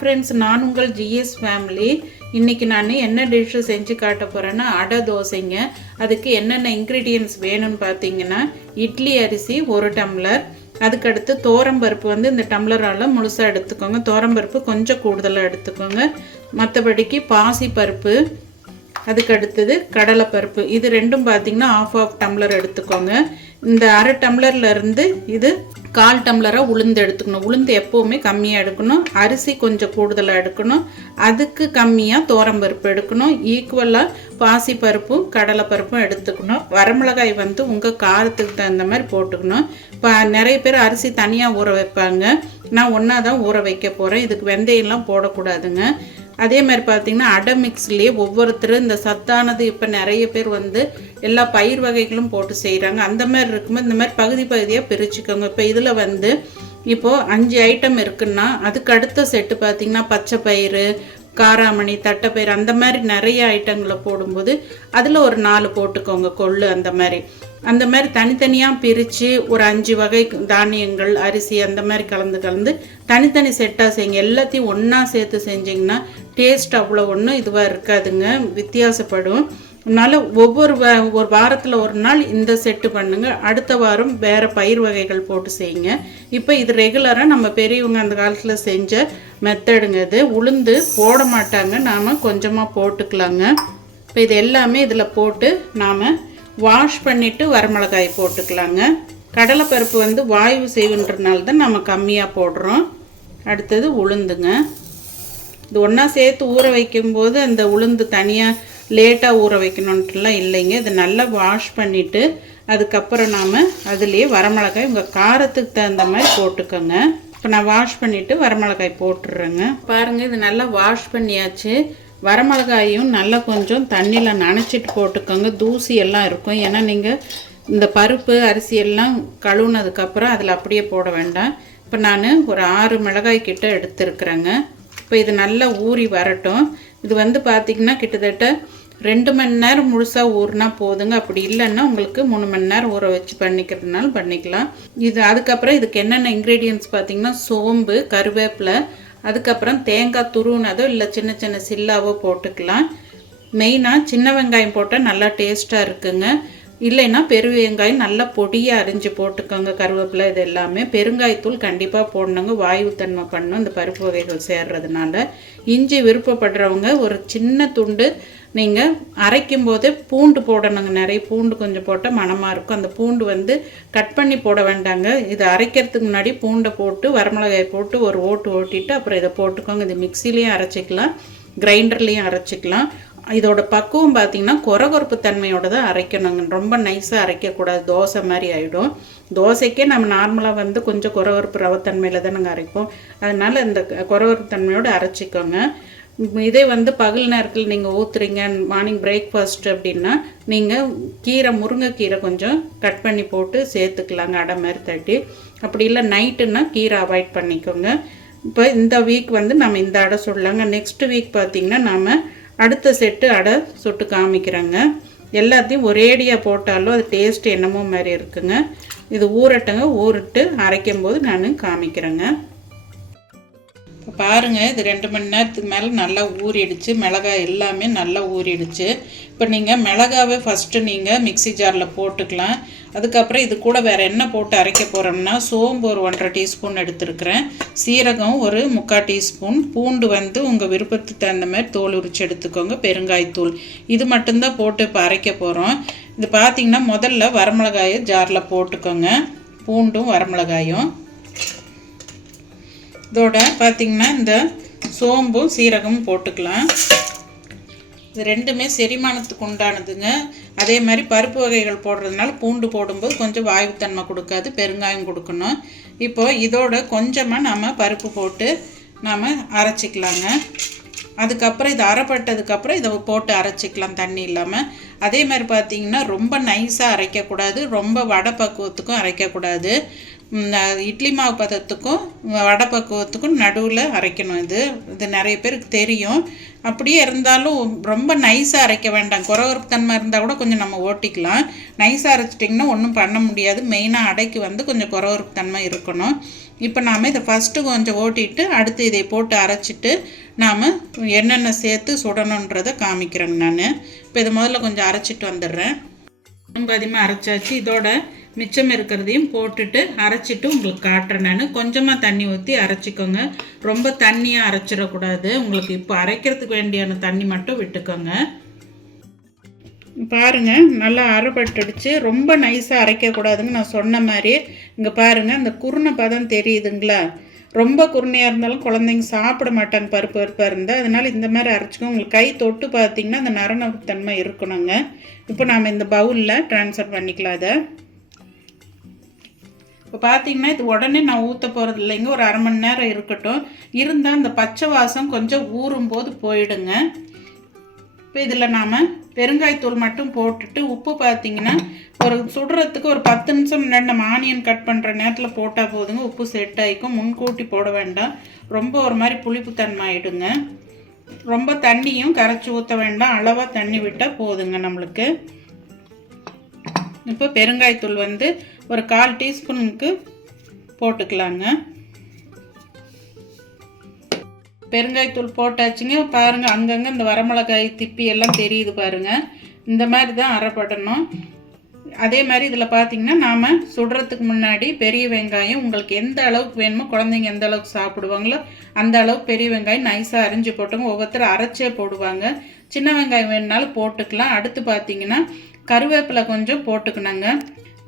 Friends நான் உங்கள் GS family இன்றைக்கி நான் என்ன டிஷ்ஷு செஞ்சு காட்ட போகிறேன்னா அடை தோசைங்க. அதுக்கு என்னென்ன இன்க்ரீடியன்ஸ் வேணும்னு பார்த்தீங்கன்னா இட்லி அரிசி ஒரு டம்ளர். அதுக்கடுத்து தோரம்பருப்பு வந்து இந்த டம்ளரால் முழுசாக எடுத்துக்கோங்க. தோரம்பருப்பு கொஞ்சம் கூடுதலாக எடுத்துக்கோங்க. மற்றபடிக்கு பாசி பருப்பு அதுக்கு அடுத்தது கடலைப்பருப்பு இது ரெண்டும் பார்த்தீங்கன்னா ஆஃப் ஆஃப் டம்ளர் எடுத்துக்கோங்க. இந்த அரை டம்ளர்ல இருந்து இது கால் டம்ளராக உளுந்து எடுத்துக்கணும். உளுந்து எப்போவுமே கம்மியாக எடுக்கணும். அரிசி கொஞ்சம் கூடுதலாக எடுக்கணும். அதுக்கு கம்மியாக தோரம்பருப்பு எடுக்கணும். ஈக்குவலாக பாசிப்பருப்பும் கடலைப்பருப்பும் எடுத்துக்கணும். வரமிளகாய் வந்து உங்கள் காரத்துக்கு தகுந்த மாதிரி போட்டுக்கணும். இப்போ நிறைய பேர் அரிசி தனியாக ஊற வைப்பாங்க. நான் ஒன்றா தான் ஊற வைக்க போகிறேன் இதுக்கு வெந்தயம்லாம் போடக்கூடாதுங்க. அதே மாதிரி பார்த்தீங்கன்னா அடை மிக்ஸ்லேயே ஒவ்வொருத்தரும் இந்த சத்தானது இப்போ நிறைய பேர் வந்து எல்லா பயிர் வகைகளும் போட்டு செய்கிறாங்க அந்த மாதிரி இருக்கும்போது இந்த மாதிரி பகுதி பகுதியாக பிரிச்சுக்கோங்க. இப்போ இதில் வந்து இப்போது அஞ்சு ஐட்டம் இருக்குன்னா அதுக்கு அடுத்த செட்டு பார்த்தீங்கன்னா பச்சை பயிறு காராமணி தட்டைப்பயிறு அந்த மாதிரி நிறைய ஐட்டங்களை போடும்போது அதில் ஒரு நாலு போட்டுக்கோங்க கொள்ளு அந்த மாதிரி. அந்த மாதிரி தனித்தனியாக பிரித்து ஒரு அஞ்சு வகை தானியங்கள் அரிசி அந்த மாதிரி கலந்து கலந்து தனித்தனி செட்டாக செய்யுங்க. எல்லாத்தையும் ஒன்றா சேர்த்து செஞ்சிங்கன்னா டேஸ்ட் அவ்வளோ ஒன்றும் இதுவாக இருக்காதுங்க. வித்தியாசப்படும். அதனால் ஒவ்வொரு ஒரு வாரத்தில் ஒரு நாள் இந்த செட்டு பண்ணுங்க. அடுத்த வாரம் வேறு பயிர் வகைகள் போட்டு செய்யுங்க. இப்போ இது ரெகுலராக நம்ம பெரியவங்க அந்த காலத்தில் செஞ்ச மெத்தடுங்க இது. உளுந்து போட மாட்டாங்க. நாம் கொஞ்சமாக போட்டுக்கலாங்க. இப்போ இது எல்லாமே இதில் போட்டு நாம் வாஷ் பண்ணிவிட்டு வரமிளகாய் போட்டுக்கலாங்க. கடலைப்பருப்பு வந்து வாயு செய்வுன்றனால தான் நம்ம கம்மியாக போடுறோம். அடுத்தது உளுந்துங்க. இது ஒன்றா சேர்த்து ஊற வைக்கும்போது அந்த உளுந்து தனியாக லேட்டாக ஊற வைக்கணுன்ட்டுலாம் இல்லைங்க. இது நல்லா வாஷ் பண்ணிவிட்டு அதுக்கப்புறம் நாம் அதுலேயே வரமிளகாய் உங்கள் காரத்துக்கு தகுந்த மாதிரி போட்டுக்கோங்க. இப்போ நான் வாஷ் பண்ணிவிட்டு வரமிளகாய் போட்டுடுறேங்க பாருங்கள் இது நல்லா வாஷ் பண்ணியாச்சு. வரமிளகாயும் நல்லா கொஞ்சம் தண்ணியில் நனைச்சிட்டு போட்டுக்கோங்க. தூசி எல்லாம் இருக்கும். ஏன்னா நீங்கள் இந்த பருப்பு அரிசி எல்லாம் கழுவுனதுக்கப்புறம் அதில் அப்படியே போட வேண்டாம். இப்போ நான் ஒரு ஆறு மிளகாய் கிட்ட எடுத்துருக்குறேங்க. இப்போ இது நல்லா ஊறி வரட்டும். இது வந்து பார்த்திங்கன்னா கிட்டத்தட்ட ரெண்டு மணி நேரம் முழுசாக ஊறினா போதுங்க. அப்படி இல்லைன்னா உங்களுக்கு மூணு மணி நேரம் ஊற வச்சு பண்ணிக்கிறதுனால பண்ணிக்கலாம். இது அதுக்கப்புறம் இதுக்கு என்னென்ன இன்க்ரீடியன்ஸ் பார்த்தீங்கன்னா சோம்பு கருவேப்பிலை அதுக்கப்புறம் தேங்காய் துருவுனதோ இல்லை சின்ன சின்ன சில்லாவோ போட்டுக்கலாம். மெயினாக சின்ன வெங்காயம் போட்டால் நல்லா டேஸ்ட்டாக இருக்குங்க. இல்லைன்னா பெரு வெங்காயம் நல்லா பொடியாக அரிஞ்சு போட்டுக்கோங்க கருவேப்பிலை இது எல்லாமே. பெருங்காயத்தூள் கண்டிப்பாக போடணுங்க. வாயுத்தன்மை பண்ணணும். இந்த பருப்பு வகைகள் சேர்றதுனால. இஞ்சி விருப்பப்படுறவங்க ஒரு சின்ன துண்டு நீங்கள் அரைக்கும் போதே பூண்டு போடணுங்க. நிறைய பூண்டு கொஞ்சம் போட்டால் மணமாக இருக்கும். அந்த பூண்டு வந்து கட் பண்ணி போட வேண்டாங்க. இது அரைக்கிறதுக்கு முன்னாடி பூண்டை போட்டு வரமிளகாய் போட்டு ஒரு ஓட்டு ஓட்டிட்டு அப்புறம் இதை போட்டுக்கோங்க. இது மிக்சிலையும் அரைச்சிக்கலாம். கிரைண்டர்லேயும் அரைச்சிக்கலாம். இதோட பக்குவம் பார்த்தீங்கன்னா கொரகொரப்பு தன்மையோட தான் அரைக்கணுங்க. ரொம்ப நைஸாக அரைக்கக்கூடாது. தோசை மாதிரி ஆகிடும் தோசைக்கே நம்ம நார்மலாக வந்து கொஞ்சம் கொரகொரப்பு ரவத்தன்மையில் தான் நாங்கள் அரைப்போம். அதனால் இந்த கொரகொரப்பு தன்மையோடு அரைச்சிக்கோங்க. இதே வந்து பகல் நேரத்தில் நீங்கள் ஊற்றுறீங்க மார்னிங் பிரேக்ஃபாஸ்ட் அப்படின்னா நீங்கள் கீரை முருங்கைக்கீரை கொஞ்சம் கட் பண்ணி போட்டு சேர்த்துக்கலாங்க அடை மாதிரி தட்டி. அப்படி இல்லை நைட்டுன்னா கீரை அவாய்ட் பண்ணிக்கோங்க. இப்போ இந்த வீக் வந்து நம்ம இந்த அடை சுடலாங்க. நெக்ஸ்ட் வீக் பார்த்திங்கன்னா நாம் அடுத்த செட்டு அடை சுட்டு காமிக்கிறோங்க. எல்லாத்தையும் ஒரேடியாக போட்டாலும் அது டேஸ்ட் என்னமோ மாதிரி இருக்குங்க. இது ஊறட்டுங்க ஊறிட்டு அரைக்கும் போது நான் காமிக்கிறேங்க. இப்போ பாருங்கள் இது ரெண்டு மணி நேரத்துக்கு மேலே நல்லா ஊறிடுச்சு. மிளகாய் எல்லாமே நல்லா ஊறிடுச்சு. இப்போ நீங்கள் மிளகாவே ஃபஸ்ட்டு நீங்கள் மிக்சி ஜாரில் போட்டுக்கலாம். அதுக்கப்புறம் இது கூட வேறு என்ன போட்டு அரைக்க போகிறோம்னா சோம்பு ஒரு ஒன்றரை டீஸ்பூன் எடுத்துருக்கிறேன். சீரகம் ஒரு முக்கால் டீஸ்பூன். பூண்டு வந்து உங்கள் விருப்பத்துக்கு தகுந்த மாதிரி தோல் உரிச்சு எடுத்துக்கோங்க பெருங்காயத்தூள். இது மட்டும்தான் போட்டு இப்போ அரைக்க போகிறோம் இது பார்த்திங்கன்னா முதல்ல வரமிளகாயை ஜாரில் போட்டுக்கோங்க. பூண்டும் வரமிளகாயும். இதோட பார்த்திங்கன்னா இந்த சோம்பும் சீரகமும் போட்டுக்கலாம். இது ரெண்டுமே செரிமானத்துக்கு உண்டானதுங்க. அதே மாதிரி பருப்பு வகைகள் போடுறதுனால பூண்டு போடும்போது கொஞ்சம் வாயுத்தன்மை கொடுக்காது பெருங்காயம் கொடுக்கணும். இப்போது இதோட கொஞ்சமாக நம்ம பருப்பு போட்டு நாம் அரைச்சிக்கலாங்க. அதுக்கப்புறம் இது அரைப்பட்டதுக்கப்புறம் இதை போட்டு அரைச்சிக்கலாம் தண்ணி இல்லாமல் அதே மாதிரி பார்த்திங்கன்னா ரொம்ப நைஸாக அரைக்கக்கூடாது ரொம்ப வடை பக்குவத்துக்கும் அரைக்கக்கூடாது. இட்லி மாவு பதத்துக்கும் வடை பக்குவத்துக்கும் நடுவில் அரைக்கணும் இது. இது நிறைய பேருக்கு தெரியும். அப்படியே இருந்தாலும் ரொம்ப நைஸாக அரைக்க வேண்டாம். குறவரப்பு தன்மை இருந்தால் கூட கொஞ்சம் நம்ம ஓட்டிக்கலாம். நைஸாக அரைச்சிட்டிங்கன்னா ஒன்றும் பண்ண முடியாது. மெயினாக அடைக்கு வந்து கொஞ்சம் குறவரப்பு தன்மை இருக்கணும். இப்போ நாம் இதை ஃபஸ்ட்டு கொஞ்சம் ஓட்டிட்டு அடுத்து இதை போட்டு அரைச்சிட்டு நாம் என்னென்ன சேர்த்து சுடணுன்றதை காமிக்கிறேங்க நான். இப்போ இதை முதல்ல கொஞ்சம் அரைச்சிட்டு வந்துடுறேன். ரொம்ப அதிகமாக அரைச்சாச்சு. இதோட மிச்சம் இருக்கிறதையும் போட்டுட்டு அரைச்சிட்டு உங்களுக்கு காட்டுறேன் நான். கொஞ்சமாக தண்ணி ஊற்றி அரைச்சிக்கோங்க. ரொம்ப தண்ணியாக அரைச்சிடக்கூடாது. உங்களுக்கு இப்போ அரைக்கிறதுக்கு வேண்டியான தண்ணி மட்டும் விட்டுக்கோங்க. பாருங்கள் நல்லா அரைப்பட்டுடுச்சு ரொம்ப நைஸாக அரைக்கக்கூடாதுங்க நான் சொன்ன மாதிரி இங்கே பாருங்க அந்த குருணை பதம் தெரியுதுங்களா? ரொம்ப குருணையாக இருந்தாலும் குழந்தைங்க சாப்பிட மாட்டாங்க பருப்பு பருப்பாக இருந்தால் அதனால் இந்த மாதிரி அரைச்சிக்கோங்க உங்களுக்கு கை தொட்டு பார்த்தீங்கன்னா அந்த நரணத்தன்மை இருக்கணுங்க. இப்போ நாம் இந்த பவுலில் ட்ரான்ஸ்ஃபர் பண்ணிக்கலாம் அதை. இப்போ பார்த்தீங்கன்னா இது உடனே நான் ஊற்ற போகிறது இல்லைங்க. ஒரு அரை மணி நேரம் இருக்கட்டும். இருந்தால் அந்த பச்சை வாசம் கொஞ்சம் ஊறும் போது போயிடுங்க. இப்போ இதில் நாம் பெருங்காயத்தூள் மட்டும் போட்டுட்டு உப்பு பார்த்தீங்கன்னா ஒரு சுடுறதுக்கு ஒரு பத்து நிமிஷம் முன்னாடி நம்ம ஆனியன் கட் பண்ணுற நேரத்தில் போட்டால் போதுங்க. உப்பு செட் ஆகிக்கும் முன்கூட்டி போட வேண்டாம். ரொம்ப ஒரு மாதிரி புளிப்புத்தன்மை ஆகிடுங்க ரொம்ப தண்ணியும் கரைச்சி ஊற்ற வேண்டாம். அளவாக தண்ணி விட்டால் போதுங்க நம்மளுக்கு. இப்போ பெருங்காயத்தூள் வந்து ஒரு கால் டீஸ்பூனுக்கு போட்டுக்கலாங்க. பெருங்காயத்தூள் போட்டாச்சுங்க. பாருங்கள் அங்கங்கே இந்த வரமிளகாய் திப்பி எல்லாம் தெரியுது பாருங்க. இந்த மாதிரி தான் அரைப்படணும். அதே மாதிரி இதில் பார்த்தீங்கன்னா நாம் சுடுறதுக்கு முன்னாடி பெரிய வெங்காயம் உங்களுக்கு எந்த அளவுக்கு வேணுமோ குழந்தைங்க எந்த அளவுக்கு சாப்பிடுவாங்களோ அந்த அளவுக்கு பெரிய வெங்காயம் நைஸாக அரிஞ்சு போட்டுங்க. ஒவ்வொருத்தரும் அரைச்சே போடுவாங்க. சின்ன வெங்காயம் வேணுனாலும் போட்டுக்கலாம். அடுத்து பார்த்தீங்கன்னா கருவேப்பிலை கொஞ்சம் போட்டுக்கணுங்க.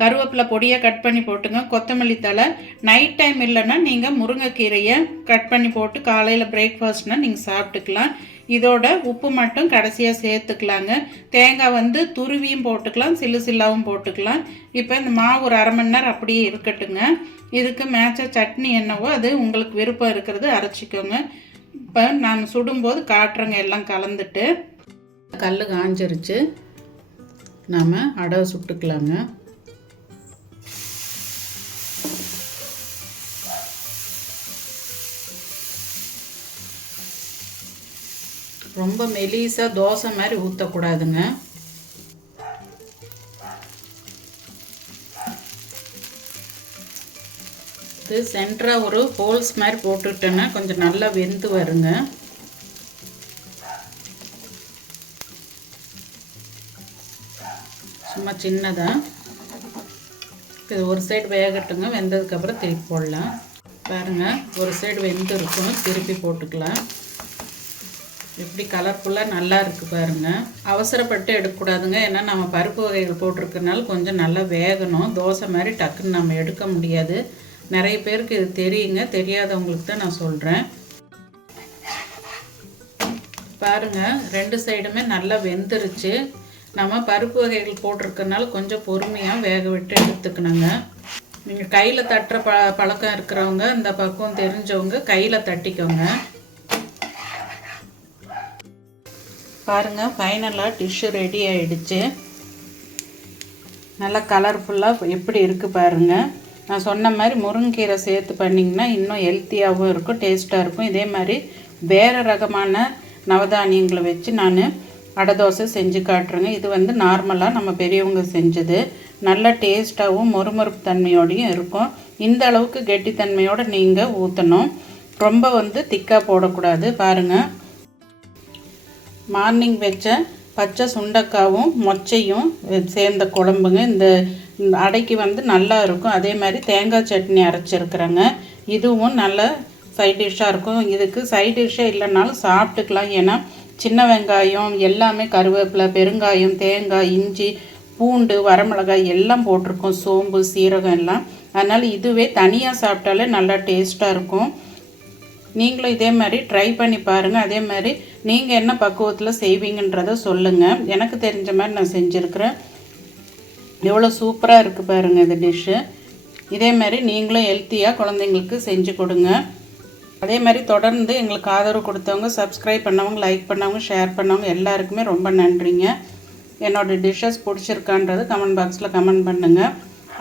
கருவேப்பிலை பொடியை கட் பண்ணி போட்டுங்க. கொத்தமல்லி தழை. நைட் டைம் இல்லைன்னா நீங்கள் முருங்கைக்கீரையை கட் பண்ணி போட்டு காலையில் பிரேக்ஃபாஸ்ட்னால் நீங்கள் சாப்பிட்டுக்கலாம். இதோட உப்பு மட்டும் கடைசியாக சேர்த்துக்கலாங்க. தேங்காய் வந்து துருவியும் போட்டுக்கலாம் சில்லு சில்லாவும் போட்டுக்கலாம். இப்போ இந்த மாவு ஒரு அரை மணி நேரம் அப்படியே இருக்கட்டுங்க. இதுக்கு மேட்ச சட்னி என்னவோ அது உங்களுக்கு விருப்பம் இருக்கிறது அரைச்சிக்கோங்க. இப்போ நான் சுடும்போது காட்டுறங்க எல்லாம் கலந்துட்டு. கல் காஞ்சிருச்சு. நாம் அடவை சுட்டுக்கலாங்க. ரொம்ப மெலிசாக தோசை மாதிரி ஊற்றக்கூடாதுங்க இது சென்டராக ஒரு ஹோல்ஸ் மாதிரி போட்டுட்டேன்னா கொஞ்சம் நல்லா வெந்து வருங்க. சும்மா சின்னதாக இது ஒரு சைடு வேகட்டுங்க வெந்ததுக்கப்புறம் திருப்பி போடலாம். பாருங்கள் ஒரு சைடு வெந்து இருக்கும் திருப்பி போட்டுக்கலாம். எப்படி கலர்ஃபுல்லாக நல்லா இருக்குது பாருங்கள் அவசரப்பட்டு எடுக்கக்கூடாதுங்க. ஏன்னா நம்ம பருப்பு வகைகள் போட்டிருக்கனால கொஞ்சம் நல்லா வேகணும். தோசை மாதிரி டக்குன்னு நம்ம எடுக்க முடியாது. நிறைய பேருக்கு இது தெரியுங்க. தெரியாதவங்களுக்கு தான் நான் சொல்கிறேன் பாருங்கள் ரெண்டு சைடுமே நல்லா வெந்துருச்சு. நம்ம பருப்பு வகைகள் போட்டிருக்கனால கொஞ்சம் பொறுமையாக வேக விட்டு எடுத்துக்கணுங்க. நீங்கள் கையில் தட்டுற ப பழக்கம் இருக்கிறவங்க இந்த பக்கம் தெரிஞ்சவங்க கையில் தட்டிக்கோங்க. பாருங்கள் ஃபைனலாக டிஷ்ஷு ரெடி ஆகிடுச்சு நல்லா கலர்ஃபுல்லாக எப்படி இருக்குது பாருங்கள் நான் சொன்ன மாதிரி முருங்கீரை சேர்த்து பண்ணிங்கன்னா இன்னும் ஹெல்த்தியாகவும் இருக்கும் டேஸ்ட்டாக இருக்கும். இதே மாதிரி வேறு ரகமான நவதானியங்களை வச்சு நான் அடை தோசை செஞ்சு காட்டுறேங்க. இது வந்து நார்மலாக நம்ம பெரியவங்க செஞ்சது. நல்ல டேஸ்ட்டாகவும் மொறுமொறுப்பு தன்மையோடையும் இருக்கும். இந்த அளவுக்கு கெட்டித்தன்மையோடு நீங்கள் ஊற்றணும் ரொம்ப வந்து திக்காக போடக்கூடாது. பாருங்கள் மார்னிங் வச்ச பச்சை சுண்டக்காவும் மொச்சையும் சேர்ந்த குழம்புங்க. இந்த அடைக்கு வந்து நல்லா இருக்கும். அதே மாதிரி தேங்காய் சட்னி அரைச்சிருக்கிறேங்க. இதுவும் நல்ல சைட் டிஷ்ஷாக இருக்கும். இதுக்கு சைட் டிஷ்ஷே இல்லைனாலும் சாப்பிட்டுக்கலாம். ஏன்னா சின்ன வெங்காயம் எல்லாமே கருவேப்பிலை பெருங்காயம் தேங்காய் இஞ்சி பூண்டு வரமிளகாய் எல்லாம் போட்டிருக்கோம். சோம்பு சீரகம் எல்லாம். அதனால் இதுவே தனியாக சாப்பிட்டாலே நல்லா டேஸ்ட்டாக இருக்கும். நீங்களும் இதே மாதிரி ட்ரை பண்ணி பாருங்கள் அதே மாதிரி நீங்கள் என்ன பக்குவத்தில் செய்வீங்கன்றத சொல்லுங்கள் எனக்கு தெரிஞ்ச மாதிரி நான் செஞ்சுருக்கிறேன். எவ்வளோ சூப்பராக இருக்குது பாருங்கள் இந்த டிஷ்ஷு இதே மாதிரி நீங்களும் ஹெல்த்தியாக குழந்தைங்களுக்கு செஞ்சு கொடுங்க. அதே மாதிரி தொடர்ந்து எங்களுக்கு ஆதரவு கொடுத்தவங்க சப்ஸ்கிரைப் பண்ணவங்க லைக் பண்ணவங்க ஷேர் பண்ணவங்க எல்லாருக்குமே ரொம்ப நன்றிங்க. என்னோடய டிஷ்ஷஸ் பிடிச்சிருக்கான்றது கமெண்ட் பாக்ஸில் கமெண்ட் பண்ணுங்கள்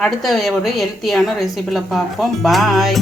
அடுத்த ஒரு ஹெல்த்தியான ரெசிபியில் பார்ப்போம். பாய்